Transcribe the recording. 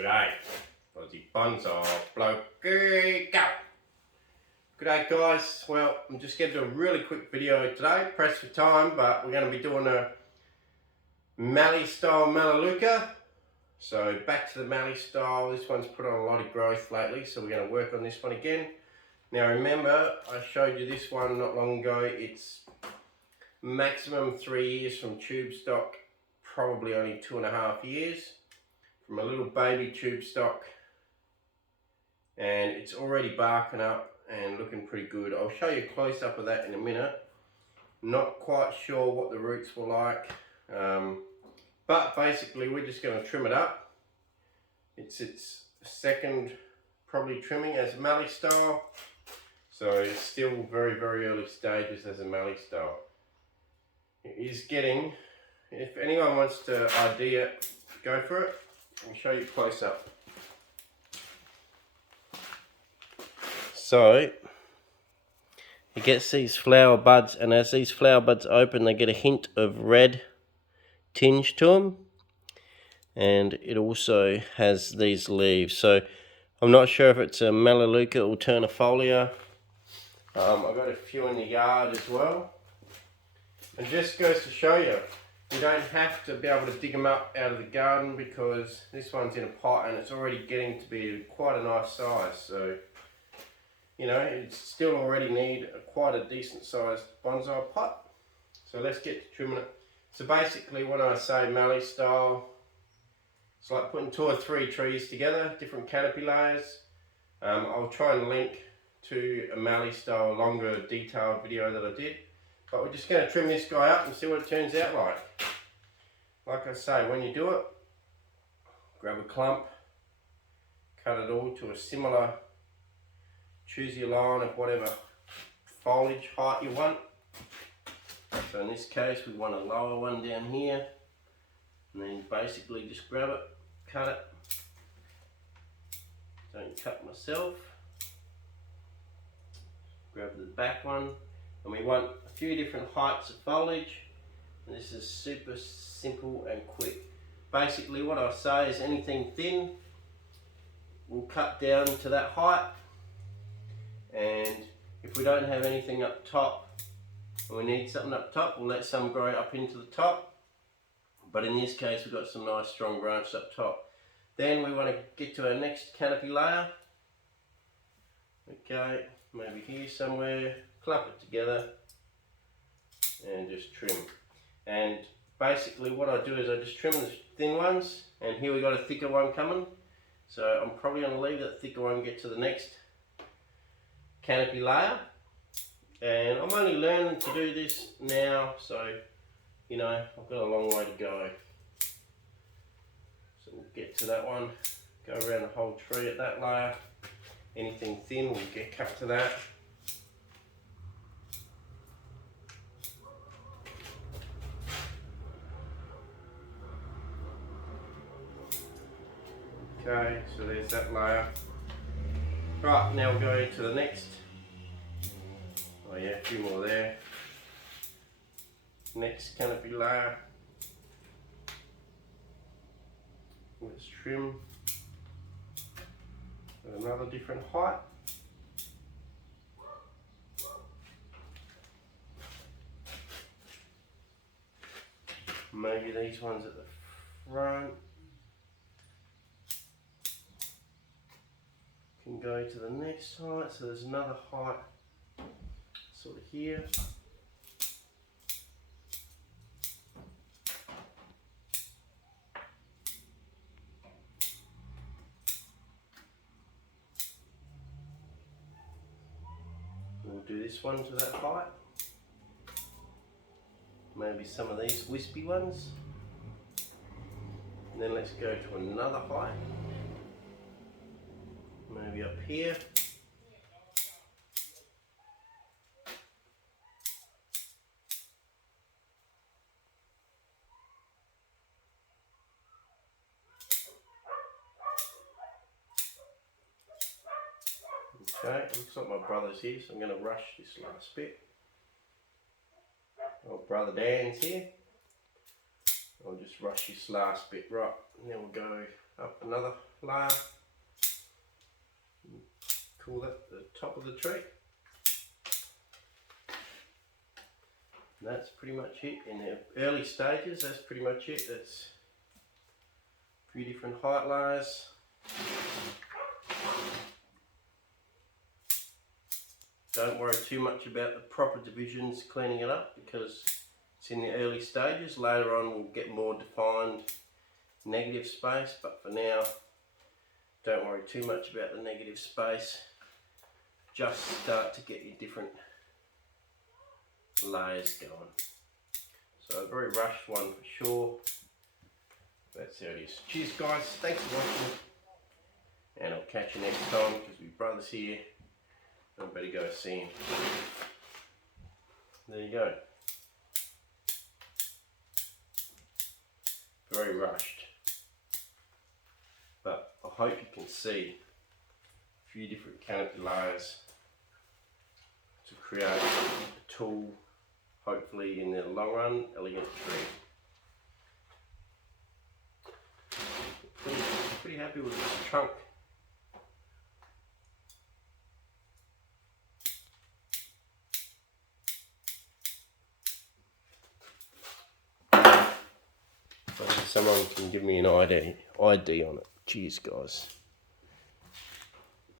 G'day, Aussie Bonsai bloke, go! G'day guys, well I'm just going to do a really quick video today, pressed for time, but we're going to be doing a Mallee style Melaleuca. So back to the Mallee style. This one's put on a lot of growth lately, so we're going to work on this one again. Now remember, I showed you this one not long ago. It's maximum 3 years from tube stock, probably only 2.5 years from a little baby tube stock, and it's already barking up and looking pretty good. I'll show you a close up of that in a minute. Not quite sure what the roots were like, but basically we're just going to trim it up. It's its second probably trimming as a Mallee style, so it's still very early stages as a Mallee style. It is getting, if anyone wants to ID it, go for it. I'll show you close up. So it gets these flower buds, and as these flower buds open they get a hint of red tinge to them, and it also has these leaves. So I'm not sure if it's a Melaleuca alternifolia. I've got a few in the yard as well. And just goes to show you, you don't have to be able to dig them up out of the garden, because this one's in a pot and it's already getting to be quite a nice size. So, you know, it still already need quite a decent sized bonsai pot. So let's get to trimming it. So basically when I say Mallee style, it's like putting 2 or 3 trees together, different canopy layers. I'll try and link to a Mallee style longer detailed video that I did. But we're just going to trim this guy up and see what it turns out like. Like I say, when you do it, grab a clump, cut it all to a similar, choose your line of whatever foliage height you want. So in this case we want a lower one down here, and then basically just grab it, cut it. Don't cut myself. Grab the back one, and we want a few different heights of foliage, and this is super simple and quick. Basically what I say is anything thin we'll cut down to that height, and if we don't have anything up top and we need something up top, we'll let some grow up into the top. But in this case we've got some nice strong branches up top. Then we want to get to our next canopy layer. Okay, maybe here somewhere, clump it together and just trim. And basically what I do is I just trim the thin ones, and here we got a thicker one coming. So I'm probably going to leave that thicker one, get to the next canopy layer. And I'm only learning to do this now, so you know, I've got a long way to go. So we'll get to that one, go around the whole tree at that layer. Anything thin will get cut to that. Okay, so there's that layer. Right, now we'll go to the next. Oh yeah, a few more there. Next canopy layer. Let's trim at another different height. Maybe these ones at the front can go to the next height, so there's another height sort of here. We'll do this one to that height. Maybe some of these wispy ones. And then let's go to another height. Maybe up here. Okay, looks like my brother's here, so I'm going to rush this last bit. Oh, brother Dan's here. I'll just rush this last bit. Right, now we'll go up another layer. Call that the top of the tree. And that's pretty much it in the early stages. That's pretty much it. That's a few different height layers. Don't worry too much about the proper divisions, cleaning it up, because it's in the early stages. Later on we'll get more defined negative space, but for now don't worry too much about the negative space. Just start to get your different layers going. So a very rushed one for sure. That's how it is. Cheers guys, thanks for watching, and I'll catch you next time, because we're brothers here. I better go see him. There you go. Very rushed. But I hope you can see a few different canopy layers to create a tall, hopefully in the long run, elegant tree. Pretty happy with this trunk. Someone can give me an ID on it. Cheers guys.